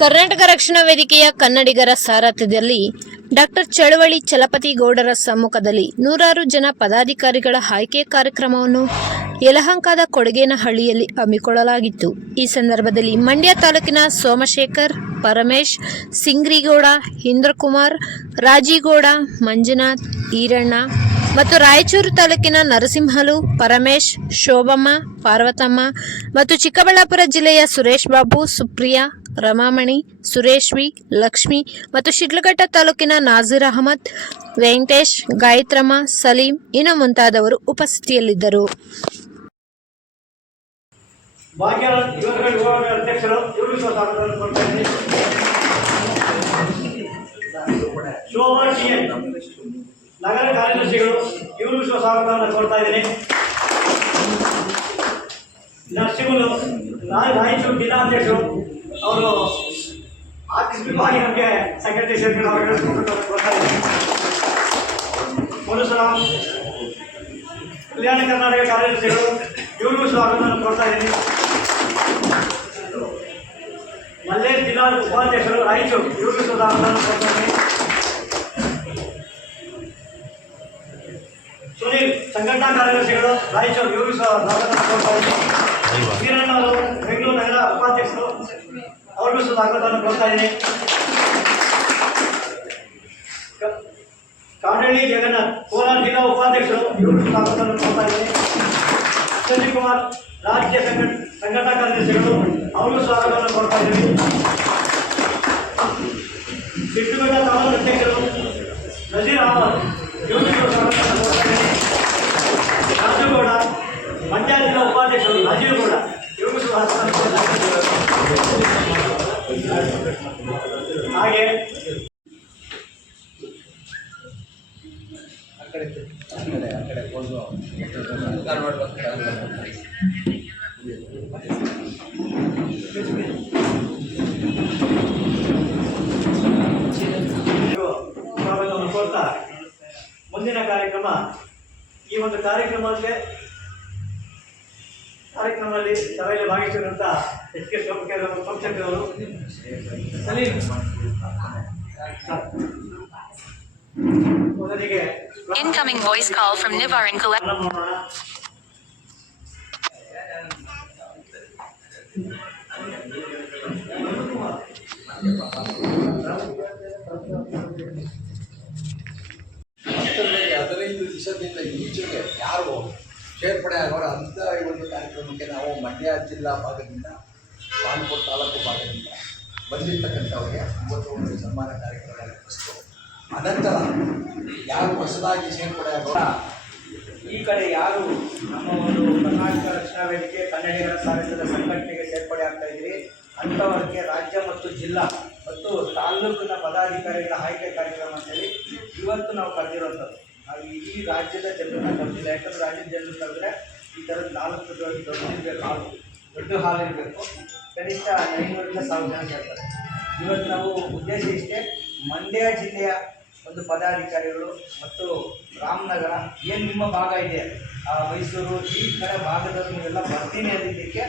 ಕರ್ನಾಟಕ ರಕ್ಷಣಾ ವೇದಿಕೆಯ ಕನ್ನಡಿಗರ ಸಾರಥ್ಯದಲ್ಲಿ ಡಾಕ್ಟರ್ ಚಳವಳಿ ಚಲಪತಿ ಗೌಡರ ಸಮ್ಮುಖದಲ್ಲಿ ನೂರಾರು ಜನ ಪದಾಧಿಕಾರಿಗಳ ಆಯ್ಕೆ ಕಾರ್ಯಕ್ರಮವನ್ನು ಯಲಹಂಕದ ಕೊಡಗೇನಹಳ್ಳಿಯಲ್ಲಿ ಹಮ್ಮಿಕೊಳ್ಳಲಾಗಿತ್ತು. ಈ ಸಂದರ್ಭದಲ್ಲಿ ಮಂಡ್ಯ ತಾಲೂಕಿನ ಸೋಮಶೇಖರ್, ಪರಮೇಶ್, ಸಿಂಗ್ರಿಗೌಡ, ಇಂದ್ರಕುಮಾರ್, ರಾಜೀಗೌಡ, ಮಂಜುನಾಥ್, ಈರಣ್ಣ ಮತ್ತು ರಾಯಚೂರು ತಾಲೂಕಿನ ನರಸಿಂಹಲು, ಪರಮೇಶ್, ಶೋಭಮ್ಮ, ಪಾರ್ವತಮ್ಮ ಮತ್ತು ಚಿಕ್ಕಬಳ್ಳಾಪುರ ಜಿಲ್ಲೆಯ ಸುರೇಶ್ ಬಾಬು, ಸುಪ್ರಿಯಾ, ರಮಾಮಣಿ, ಸುರೇಶ್ವಿ, ಲಕ್ಷ್ಮಿ ಮತ್ತು ಶಿಡ್ಲಘಟ್ಟ ತಾಲೂಕಿನ ನಾಜೀರ್ ಅಹಮದ್, ವೆಂಕಟೇಶ್, ಗಾಯತ್ರಮ್ಮ, ಸಲೀಂ ಇನ್ನು ಮುಂತಾದವರು ಉಪಸ್ಥಿತಿಯಲ್ಲಿದ್ದರು. ನಗರ ಕಾರ್ಯದರ್ಶಿಗಳು ಇವರು ಸ್ವಾಗತವನ್ನು ಕೋರ್ತಾ ಇದ್ದೀನಿ. ನರಸಿಂಹಲು ರಾಯಚೂರು ಜಿಲ್ಲಾಧ್ಯಕ್ಷರು ಅವರು ಆಕಸ್ಮಿಕವಾಗಿ ನಮಗೆ ಸೆಕ್ರೆಟರಿ ಸೇರ್ಕೊಂಡು ಅವರಿಗೆ ಕೊಡ್ತಾ ಇದ್ದೀನಿ. ಮರುಸಲಾಂ ಕಲ್ಯಾಣ ಕರ್ನಾಟಕ ಕಾರ್ಯದರ್ಶಿಗಳು ಇವರು ಸ್ವಾಗತವನ್ನು ಕೊಡ್ತಾ ಇದ್ದೀನಿ. ಮಲ್ಲೇಶ್ ಜಿಲ್ಲಾ ಉಪಾಧ್ಯಕ್ಷರು ರಾಯಚೂರು ಇವರು ಸ್ವಾಗತವನ್ನು ಕೊಡ್ತಾ ಇದ್ದೀನಿ. ಸುನೀಲ್ ಸಂಘಟನಾ ಕಾರ್ಯದರ್ಶಿಗಳು ರಾಯಚೂರು ಇವರು ಸ್ವಾಗತವನ್ನು ಕೊಡ್ತಾ ಇದ್ದೀನಿ. ಈರಣ್ಣ ಅವರು ಬೆಂಗಳೂರು ನಗರ ಉಪಾಧ್ಯಕ್ಷರು ಅವ್ರಿಗೂ ಸ್ವಾಗತವನ್ನು ಕೊಡ್ತಾ ಇದ್ದೀನಿ. ಕಾಡಳ್ಳಿ ಜಗನ್ನಾಥ್ ಕೋಲಾರ ಜಿಲ್ಲಾ ಉಪಾಧ್ಯಕ್ಷರು ಇವರು ಸ್ವಾಗತವನ್ನು ಕೊಡ್ತಾ ಇದ್ದೀನಿ. ಸಂಜೀವ್ ಕುಮಾರ್ ರಾಜ್ಯ ಸಂಘಟನಾ ಕಾರ್ಯದರ್ಶಿಗಳು ಅವ್ರಿಗೂ ಸ್ವಾಗತವನ್ನು ಕೊಡ್ತಾ ಇದ್ದೀವಿ. ಶಿಡ್ಲಘಟ್ಟ ತಾಲೂಕು ಅಧ್ಯಕ್ಷರು ನಜೀರ್ ಅಹಮದ್ ಇವರು ಸ್ವಾಗತವನ್ನು ಕೊಡ್ತಾ ಇದ್ದೀನಿ. ರಾಜುಗೌಡ ಮಂಡ್ಯ ಜಿಲ್ಲಾ ಉಪಾಧ್ಯಕ್ಷರು ರಾಜೀವ್ಗೌಡ ಇವರು ಸ್ವಾಗತವನ್ನು ಕೊಡ್ತಾ ಇದ್ದೀವಿ. ಹಾಗೆ ಸ್ವಾಗತವನ್ನು ಕೊಡ್ತಾ ಮುಂದಿನ ಕಾರ್ಯಕ್ರಮ ಈ ಒಂದು ಕಾರ್ಯಕ್ರಮದಲ್ಲಿ ಸಭೆಯಲ್ಲಿ ಭಾಗಿಸಿರುವಂಥ ಎಚ್ ಕೆ ಸೋಮಶೇಖರ್ ಸಲೀಂ ಮೊದಲಿಗೆ Incoming voice call from Nivar and Colette. ಹದಿನೈದು ದಿವಸದಿಂದ ಈಚೆಗೆ ಯಾರು ಸೇರ್ಪಡೆ ಆಗೋರು ಅಂಥ ಈ ಒಂದು ಕಾರ್ಯಕ್ರಮಕ್ಕೆ ನಾವು ಮಂಡ್ಯ ಜಿಲ್ಲಾ ಭಾಗದಿಂದ ಬಾಗಲಕೋಟೆ ತಾಲೂಕು ಭಾಗದಿಂದ ಬಂದಿರ್ತಕ್ಕಂಥವ್ರಿಗೆ ಒಂದು ಸನ್ಮಾನ ಕಾರ್ಯಕ್ರಮ ನಡೆಸಿತು. ಅನಂತರ ಯಾರು ಹೊಸದಾಗಿ ಸೇರ್ಪಡೆ ಆಗೋರ ಈ ಕಡೆ ಯಾರು ನಮ್ಮ ಒಂದು ಕರ್ನಾಟಕ ರಕ್ಷಣಾ ವೇದಿಕೆ ಕನ್ನಡಿಗರ ಸಾರಥ್ಯದ ಸಂಘಟನೆಗೆ ಸೇರ್ಪಡೆ ಆಗ್ತಾ ಇದ್ದೀರಿ ಅಂಥವರಿಗೆ ರಾಜ್ಯ ಮತ್ತು ಜಿಲ್ಲಾ ಮತ್ತು ತಾಲೂಕಿನ ಪದಾಧಿಕಾರಿಗಳ ಆಯ್ಕೆ ಕಾರ್ಯಕ್ರಮ ಅಂತೇಳಿ ಇವತ್ತು ನಾವು ಕರೆದಿರುವಂಥದ್ದು. ನಾವು ಇಡೀ ರಾಜ್ಯದ ಜನರನ್ನ ಕರೆದಿಲ್ಲ. ಯಾಕಂದರೆ ರಾಜ್ಯದ ಜನರು ಕರೆದ್ರೆ ಈ ಥರದ 4 ದೊಡ್ಡ ಹಾಲ್ ಇರಬೇಕು. ಕನಿಷ್ಠ 500ರಿಂದ 1000 ಜನ ಸೇರ್ತಾರೆ. ಇವತ್ತು ನಾವು ಉದ್ದೇಶ ಇಷ್ಟೇ, ಮಂಡ್ಯ ಜಿಲ್ಲೆಯ ಒಂದು ಪದಾಧಿಕಾರಿಗಳು ಮತ್ತು ರಾಮನಗರ ಏನು ನಿಮ್ಮ ಭಾಗ ಇದೆ, ಮೈಸೂರು ಈ ಕಡೆ ಭಾಗದಲ್ಲಿ ನೀವೆಲ್ಲ ಬರ್ತೀನಿ ಅಂದಿದ್ದಕ್ಕೆ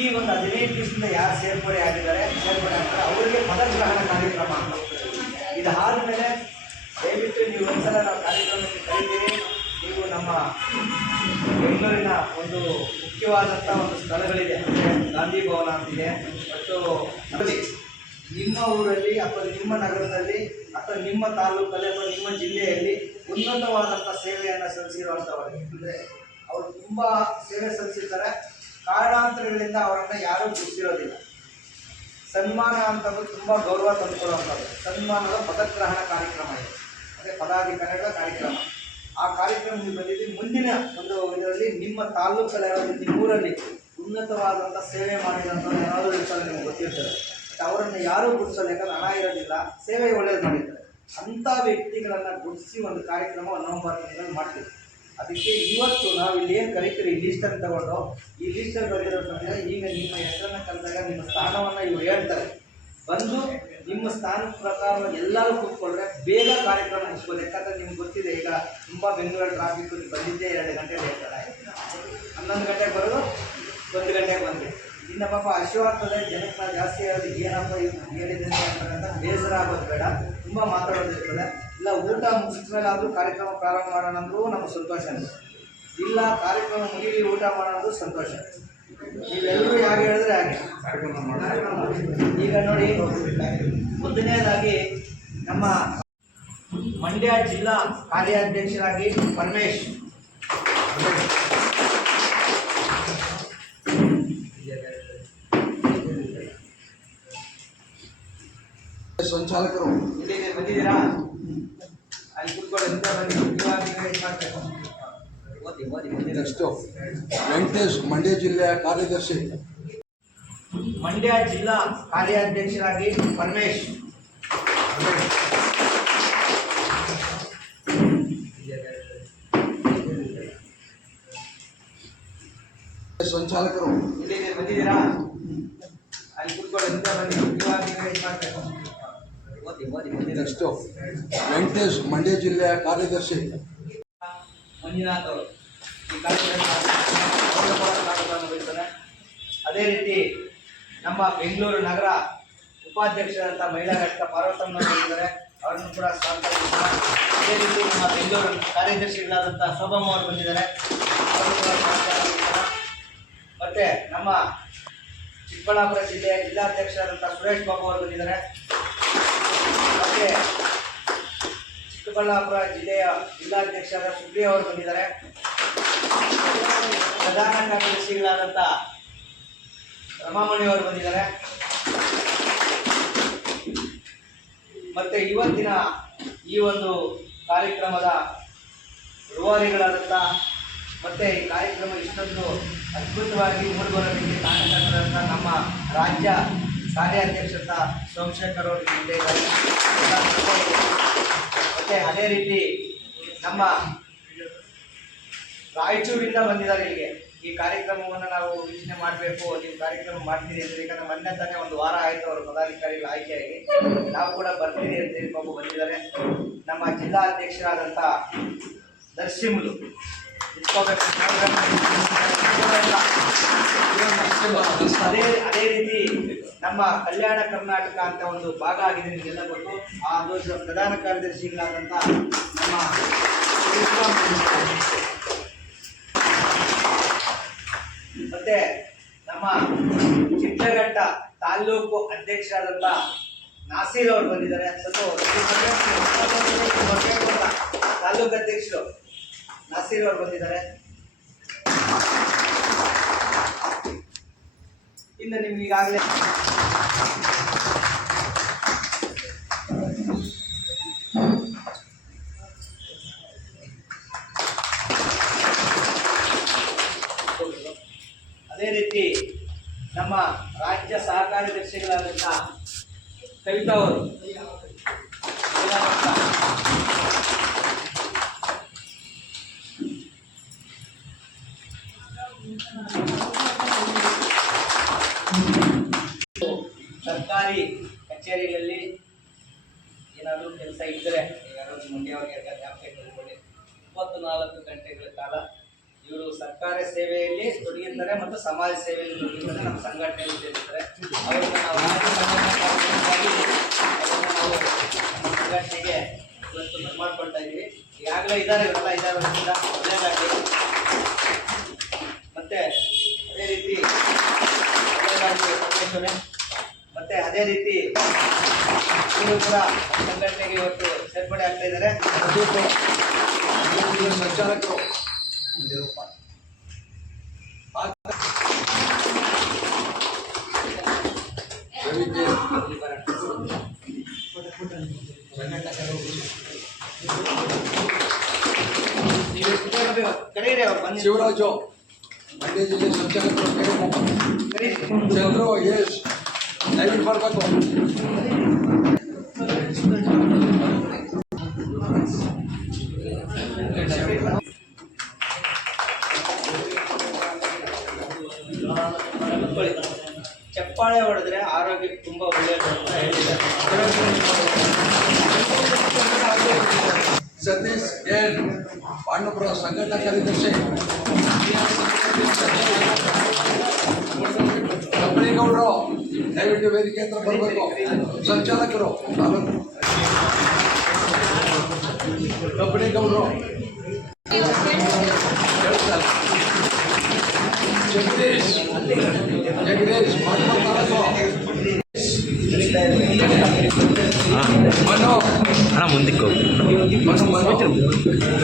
ಈ ಒಂದು 15 ದಿವಸದಿಂದ ಯಾರು ಸೇರ್ಪಡೆ ಆಗ್ತಾರೆ ಅವರಿಗೆ ಪದಗ್ರಹಣ ಕಾರ್ಯಕ್ರಮ. ಇದಾದ ಮೇಲೆ ದಯವಿಟ್ಟು ನೀವು ಒಂದ್ಸಲ ನಾವು ಕಾರ್ಯಕ್ರಮಕ್ಕೆ ಕರೀತೀವಿ. ನೀವು ನಮ್ಮ ಬೆಂಗಳೂರಿನ ಒಂದು ಮುಖ್ಯವಾದಂಥ ಒಂದು ಸ್ಥಳಗಳಿದೆ, ಅಂದರೆ ಗಾಂಧಿ ಭವನ ಅಂತಿದೆ, ಮತ್ತು ನಿಮ್ಮ ಊರಲ್ಲಿ ಅಥವಾ ನಿಮ್ಮ ನಗರದಲ್ಲಿ ಅಥವಾ ನಿಮ್ಮ ತಾಲೂಕಲ್ಲಿ ಅಥವಾ ನಿಮ್ಮ ಜಿಲ್ಲೆಯಲ್ಲಿ ಉನ್ನತವಾದಂಥ ಸೇವೆಯನ್ನು ಸಲ್ಲಿಸಿರುವಂಥವರಿಗೆ, ಅಂದರೆ ಅವರು ತುಂಬ ಸೇವೆ ಸಲ್ಲಿಸಿದ್ದಾರೆ, ಕಾರಣಾಂತರಗಳಿಂದ ಅವರನ್ನು ಯಾರೂ ಗುರುತಿರೋದಿಲ್ಲ. ಸನ್ಮಾನ ಅಂತಂದು ತುಂಬ ಗೌರವ ತಂದುಕೊಡುವಂಥದ್ದು. ಸನ್ಮಾನದ ಪದಗ್ರಹಣ ಕಾರ್ಯಕ್ರಮ ಇದೆ, ಅದೇ ಪದಾಧಿಕಾರಿಗಳ ಕಾರ್ಯಕ್ರಮ. ಆ ಕಾರ್ಯಕ್ರಮದಲ್ಲಿ ಬಂದಿದ್ದು ಮುಂದಿನ ಒಂದು ಇದರಲ್ಲಿ ನಿಮ್ಮ ತಾಲೂಕಲ್ಲಿ ಯಾರಾದರೂ ನಿಮ್ಮೂರಲ್ಲಿ ಉನ್ನತವಾದಂಥ ಸೇವೆ ಮಾಡಿದಂಥವ್ರು ಯಾರಾದರೂ ಇರ್ತಾರೆ, ನಿಮ್ಗೆ ಗೊತ್ತಿರ್ತಾರೆ. ಅವರನ್ನು ಯಾರೂ ಗುರುತಿಸಲ್ಲ, ಯಾಕಂದ್ರೆ ಹಣ ಇರೋದಿಲ್ಲ, ಸೇವೆ ಒಳ್ಳೇದು ಮಾಡಿದ್ದಾರೆ. ಅಂಥ ವ್ಯಕ್ತಿಗಳನ್ನು ಗುರುತಿಸಿ ಒಂದು ಕಾರ್ಯಕ್ರಮ ನವೆಂಬರ್ ತಿಂಗಳಲ್ಲಿ ಮಾಡ್ತೀವಿ. ಅದಕ್ಕೆ ಇವತ್ತು ನಾವು ಇಲ್ಲಿ ಏನು ಕರಿತೀವಿ, ಈ ಲೀಸ್ಟನ್ನು ತಗೊಂಡು ಈ ಲೀಸ್ಟಲ್ಲಿ ಬರೆದಿರೋದಂದರೆ ಈಗ ನಿಮ್ಮ ಹೆಸರನ್ನು ಕರೆದಾಗ ನಿಮ್ಮ ಸ್ಥಾನವನ್ನು ಇವರು ಹೇಳ್ತಾರೆ. ಬಂದು ನಿಮ್ಮ ಸ್ಥಾನದ ಪ್ರಕಾರ ಎಲ್ಲರೂ ಕೂತ್ಕೊಂಡ್ರೆ ಬೇಗ ಕಾರ್ಯಕ್ರಮ ಮುಗಿಸ್ಬೋದು. ಯಾಕಂದರೆ ನಿಮ್ಗೆ ಗೊತ್ತಿದೆ, ಈಗ ತುಂಬ ಬೆಂಗಳೂರಲ್ಲಿ ಟ್ರಾಫಿಕ್ ಬಂದಿದ್ದೇ 2 ಗಂಟೆಗೆ ಹೇಳ್ತಾರೆ. 11 ಗಂಟೆಗೆ ಬರೋದು 1 ಗಂಟೆಗೆ ಬಂದ್ವಿ. ಇನ್ನು ಪಾಪ ಹಸಿವಾಗ್ತದೆ ಜನಕ್ಕೆ ನಾವು ಜಾಸ್ತಿ ಹೇಳೋದು ಏನಪ್ಪ ಹೇಳಿದ್ದೀನಿ ಅಂತ ಬೇಸರ ಆಗೋದು ಬೇಡ, ತುಂಬ ಮಾತಾಡೋದಿರ್ತದೆ. ಇಲ್ಲ ಊಟ ಮುಗಿದ್ಮೇಲಾದರೂ ಕಾರ್ಯಕ್ರಮ ಪ್ರಾರಂಭ ಮಾಡೋಣ ಅಂದ್ರೂ ನಮಗೆ ಸಂತೋಷ ಅನಿಸುತ್ತೆ. ಇಲ್ಲ ಕಾರ್ಯಕ್ರಮ ಮುಗಿಲಿ ಊಟ ಮಾಡೋದು ಸಂತೋಷ. ನೀವೆಲ್ಲರೂ ಹೇಗೆ ಹೇಳಿದ್ರೆ ಹಾಗೆ ಈಗ ನೋಡಿ, ಮೊದಲನೇದಾಗಿ ನಮ್ಮ ಮಂಡ್ಯ ಜಿಲ್ಲಾ ಕಾರ್ಯಾಧ್ಯಕ್ಷರಾಗಿ ಪರಮೇಶ್, ಸಂಚಾಲಕರು ಇಲ್ಲಿ ಬಂದಿದ್ದೀರಾ? ಅಲ್ಲಿ ಕೂತ್ಕೊಂಡು ಎಂತ ಬನ್ನಿ, ಇವಾಗ ನೀವು ಇದು ಮಾಡಬೇಕು. ನೆಕ್ಸ್ಟು ವೆಂಕಟೇಶ್, ಮಂಡ್ಯ ಜಿಲ್ಲೆಯ ಕಾರ್ಯದರ್ಶಿ. ಮಂಡ್ಯ ಜಿಲ್ಲಾ ಕಾರ್ಯಾಧ್ಯಕ್ಷರಾಗಿ ಪರಮೇಶ್, ಸಂಚಾಲಕರು ಇಲ್ಲಿ ಬಂದಿದ್ದೀರಾ? ಅಲ್ಲಿ ಕೂತ್ಕೊಂಡು ಎಂತ ಬನ್ನಿ, ಇವಾಗ ನೀವು ಇದು ಮಾಡಬೇಕು. ನೆಕ್ಸ್ಟು ವೆಂಕಟೇಶ್, ಮಂಡ್ಯ ಜಿಲ್ಲೆಯ ಕಾರ್ಯದರ್ಶಿ. ಮಂಜುನಾಥ್ ಅವರು ಈ ಕಾರ್ಯಕ್ರಮವನ್ನು ವಹಿಸ್ತಾರೆ. ಅದೇ ರೀತಿ ನಮ್ಮ ಬೆಂಗಳೂರು ನಗರ ಉಪಾಧ್ಯಕ್ಷರಾದಂಥ ಮಹಿಳಾ ಘಟಕ ಪಾರ್ವತಮ್ಮನವರು ಇದ್ದಾರೆ, ಅವರನ್ನು ಕೂಡ ಸ್ವಾಗತಿಸ್ತಾರೆ. ಅದೇ ರೀತಿ ನಮ್ಮ ಬೆಂಗಳೂರು ಕಾರ್ಯದರ್ಶಿಗಳಾದಂಥ ಶೋಭಮ್ಮ ಅವರು ಬಂದಿದ್ದಾರೆ, ಅವರು ಕೂಡ ಸ್ವಾಗತಿಸ್ತಾರೆ. ಮತ್ತು ನಮ್ಮ ಚಿಕ್ಕಬಳ್ಳಾಪುರ ಜಿಲ್ಲೆಯ ಜಿಲ್ಲಾಧ್ಯಕ್ಷರಾದಂಥ ಸುರೇಶ್ ಬಾಬು ಅವರು ಬಂದಿದ್ದಾರೆ. ಮತ್ತು ಚಿಕ್ಕಬಳ್ಳಾಪುರ ಜಿಲ್ಲೆಯ ಜಿಲ್ಲಾಧ್ಯಕ್ಷರಾದ ಸುಪ್ರಿಯ ಅವರು ಬಂದಿದ್ದಾರೆ. ಪ್ರಧಾನ ಕಾರ್ಯದರ್ಶಿಗಳಾದಂಥ ರಮಾಮಣಿ ಅವರು ಬಂದಿದ್ದಾರೆ. ಮತ್ತೆ ಇವತ್ತಿನ ಈ ಒಂದು ಕಾರ್ಯಕ್ರಮದ ರೂವಾರಿಗಳಾದಂಥ ಮತ್ತೆ ಈ ಕಾರ್ಯಕ್ರಮ ಇಷ್ಟೊಂದು ಅದ್ಭುತವಾಗಿ ಮೂಡಿಬರೋದಕ್ಕೆ ಕಾರಣಕರ್ತರಾದಂಥ ನಮ್ಮ ರಾಜ್ಯ ಕಾರ್ಯಾಧ್ಯಕ್ಷರ ಸೋಮಶೇಖರ್ ಅವರು ಇಲ್ಲೇ ಇದ್ದಾರೆ. ಮತ್ತು ಅದೇ ರೀತಿ ನಮ್ಮ ರಾಯಚೂರಿಂದ ಬಂದಿದ್ದಾರೆ ಇಲ್ಲಿಗೆ. ಈ ಕಾರ್ಯಕ್ರಮವನ್ನು ನಾವು ವೀಕ್ಷಣೆ ಮಾಡಬೇಕು, ನೀವು ಕಾರ್ಯಕ್ರಮ ಮಾಡ್ತೀರಿ ಅಂತ. ಯಾಕಂದ್ರೆ ಮೊನ್ನೆ ತಾನೇ ಒಂದು ವಾರ ಆಯಿತು ಅವರು ಪದಾಧಿಕಾರಿಗಳು ಆಯ್ಕೆಯಾಗಿ, ನಾವು ಕೂಡ ಬರ್ತೀರಿ ಅಂತೇಳಿ ಪಾಪ ಬಂದಿದ್ದಾರೆ. ನಮ್ಮ ಜಿಲ್ಲಾಧ್ಯಕ್ಷರಾದಂಥ ನರಸಿಂಹಲು ಅದೇ ರೀತಿ ನಮ್ಮ ಕಲ್ಯಾಣ ಕರ್ನಾಟಕ ಅಂತ ಒಂದು ಭಾಗ ಆಗಿದೆ ನಿಮಗೆಲ್ಲ ಗೊತ್ತು. ಅದು ಪ್ರಧಾನ ಕಾರ್ಯದರ್ಶಿಗಳಾದಂಥ ನಮ್ಮ ಮತ್ತೆ ನಮ್ಮ ಚಿತ್ರಘಟ್ಟ ತಾಲೂಕು ಅಧ್ಯಕ್ಷರಾದಂಥ ನಾಸೀರ್ ಅವರು ಬಂದಿದ್ದಾರೆ. ತಾಲೂಕು ಅಧ್ಯಕ್ಷರು ನಾಸೀರ್ ಅವರು ಬಂದಿದ್ದಾರೆ. ಇನ್ನು ನಿಮ್ಗೆ ಈಗಾಗಲೇ ಅದೇ ರೀತಿ ನಮ್ಮ ರಾಜ್ಯ ಸಹಕಾರ್ಯದರ್ಶಿಗಳಾದಂಥ ಕವಿತಾ ಅವರು ಸರ್ಕಾರಿ ಕಚೇರಿಗಳಲ್ಲಿ ಏನಾದರೂ ಕೆಲಸ ಇದ್ದರೆ ಯಾರು ಮಂಡ್ಯವರಿಗೆ ಜ್ಞಾಪಕ ಇಟ್ಕೊಳ್ಳಿ. 24 ಗಂಟೆಗಳ ಕಾಲ ಇವರು ಸರ್ಕಾರಿ ಸೇವೆಯಲ್ಲಿ ತೊಡಗಿರ್ತಾರೆ ಮತ್ತು ಸಮಾಜ ಸೇವೆಯಲ್ಲಿ ತೊಡಗಿರ್ತಾರೆ. ನಮ್ಮ ಸಂಘಟನೆಯಲ್ಲಿ ಸೇರಿರ್ತಾರೆ. ಅವರನ್ನು ನಾವು ನಾವು ನಮ್ಮ ಸಂಘಟನೆಗೆ ಇವತ್ತು ಮಾಡ್ಕೊಳ್ತಾ ಇದ್ದೀವಿ. ಈಗಾಗಲೇ ಇದ್ದಾರೆ, ಇವರೆಲ್ಲ ಇದ್ದಾರೆ, ಒಳ್ಳೆಯದಾಗಲಿ. ಮತ್ತೆ ಅದೇ ರೀತಿ ಮತ್ತೆ ಅದೇ ರೀತಿ ಇವರು ಕೂಡ ಸಂಘಟನೆಗೆ ಇವತ್ತು ಸೇರ್ಪಡೆ ಆಗ್ತಾ ಇದ್ದಾರೆ. ಸಂಚಾಲಕರು ಕರೀರಿ ಅವ್ರು ಬನ್ನಿ. ಶಿವರಾಜು, ಮಂಡ್ಯ ಜಿಲ್ಲೆ ಸಂಚಾಲಕರು ಚಂದ್ರು, ಯಶ್ ದಯವಿಟ್ಟು ಬರಬೇಕು. ಚಪ್ಪಾಳೆ ಹೊಡೆದ್ರೆ ಆರೋಗ್ಯಕ್ಕೆ ತುಂಬ ಒಳ್ಳೆಯದು ಅಂತ ಹೇಳಿದ್ದಾರೆ. ಸತೀಶ್ ಎನ್ ಪಾಂಡವಪುರ ಸಂಘಟನಾ ಕಾರ್ಯದರ್ಶಿ. ದಯವಿಟ್ಟು ವೇದಿಕೆ ಹತ್ರ ಬರಬೇಕು. ಸಂಚಾಲಕರು ತಾಲೂಕು ಕಂಪನಿ ಗೌರವ ಜಗದೀಶ್ ಮನು ಅಣ್ಣ ಮುಂದಕ್ಕೆ ಹೋಗಿ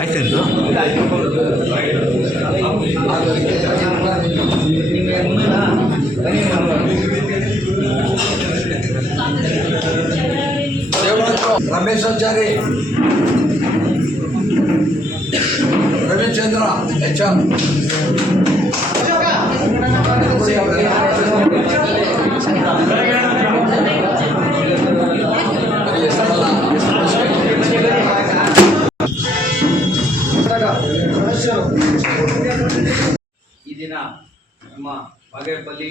ಆಯ್ತು ರಮೇಶ್ ಸಂಚಾರಿ, ರವಿಚಂದ್ರ ಎಚ್ ಎಂ, ಈ ದಿನ ನಮ್ಮ ಬಾಗೇಪಲ್ಲಿ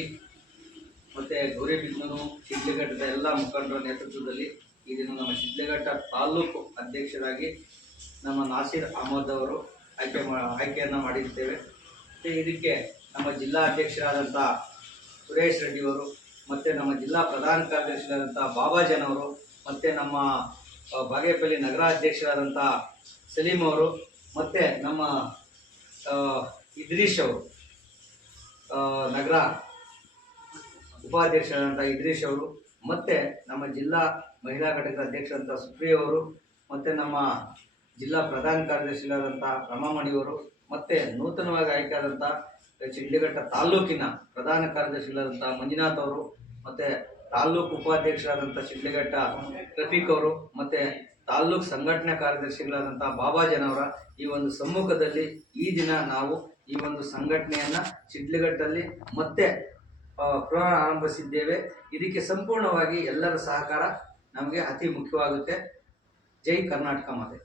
ಮತ್ತು ಗೌರಿಬಿದನೂರು ಶಿಡ್ಲಘಟ್ಟದ ಎಲ್ಲ ಮುಖಂಡರ ನೇತೃತ್ವದಲ್ಲಿ ಈ ದಿನ ನಮ್ಮ ಶಿಡ್ಲಘಟ್ಟ ತಾಲೂಕು ಅಧ್ಯಕ್ಷರಾಗಿ ನಮ್ಮ ನಾಸೀರ್ ಅಹಮದ್ ಅವರು ಆಯ್ಕೆಯನ್ನು ಮಾಡಿದ್ದೇವೆ. ಮತ್ತು ಇದಕ್ಕೆ ನಮ್ಮ ಜಿಲ್ಲಾ ಅಧ್ಯಕ್ಷರಾದಂಥ ಸುರೇಶ್ ರೆಡ್ಡಿಯವರು ಮತ್ತು ನಮ್ಮ ಜಿಲ್ಲಾ ಪ್ರಧಾನ ಕಾರ್ಯದರ್ಶಿಯಾದಂಥ ಬಾಬಾಜನವರು ಮತ್ತು ನಮ್ಮ ಬಾಗೇಪಲ್ಲಿ ನಗರ ಅಧ್ಯಕ್ಷರಾದಂಥ ಸಲೀಂ ಅವರು ಮತ್ತು ನಮ್ಮ ಇದ್ರೀಶ್ ಅವರು ನಗರ ಉಪಾಧ್ಯಕ್ಷರಾದಂಥ ಇದ್ರೀಶ್ ಅವರು ಮತ್ತು ನಮ್ಮ ಜಿಲ್ಲಾ ಮಹಿಳಾ ಘಟಕದ ಅಧ್ಯಕ್ಷರಾದಂಥ ಸುಪ್ರಿಯ ಅವರು ಮತ್ತು ನಮ್ಮ ಜಿಲ್ಲಾ ಪ್ರಧಾನ ಕಾರ್ಯದರ್ಶಿಯಾದಂಥ ರಮಾಮಣಿಯವರು ಮತ್ತು ನೂತನವಾಗಿ ಆಯ್ಕೆಯಾದಂಥ ಶಿಡ್ಲಘಟ್ಟ ತಾಲ್ಲೂಕಿನ ಪ್ರಧಾನ ಕಾರ್ಯದರ್ಶಿಯಾದಂಥ ಮಂಜುನಾಥ್ ಅವರು ಮತ್ತು ತಾಲ್ಲೂಕು ಉಪಾಧ್ಯಕ್ಷರಾದಂಥ ಶಿಡ್ಲಘಟ್ಟ ರಫೀಕ್ ಅವರು ಮತ್ತು ತಾಲ್ಲೂಕು ಸಂಘಟನಾ ಕಾರ್ಯದರ್ಶಿಗಳಾದಂಥ ಬಾಬಾಜನವರ ಈ ಒಂದು ಸಮ್ಮುಖದಲ್ಲಿ ಈ ದಿನ ನಾವು ಈ ಒಂದು ಸಂಘಟನೆಯನ್ನು ಶಿಡ್ಲಘಟ್ಟಲ್ಲಿ ಮತ್ತೆ ಪುನರಾರಂಭಿಸಿದ್ದೇವೆ. ಇದಕ್ಕೆ ಸಂಪೂರ್ಣವಾಗಿ ಎಲ್ಲರ ಸಹಕಾರ ನಮಗೆ ಅತಿ ಮುಖ್ಯವಾಗುತ್ತೆ. ಜೈ ಕರ್ನಾಟಕ ಮಾತೆ.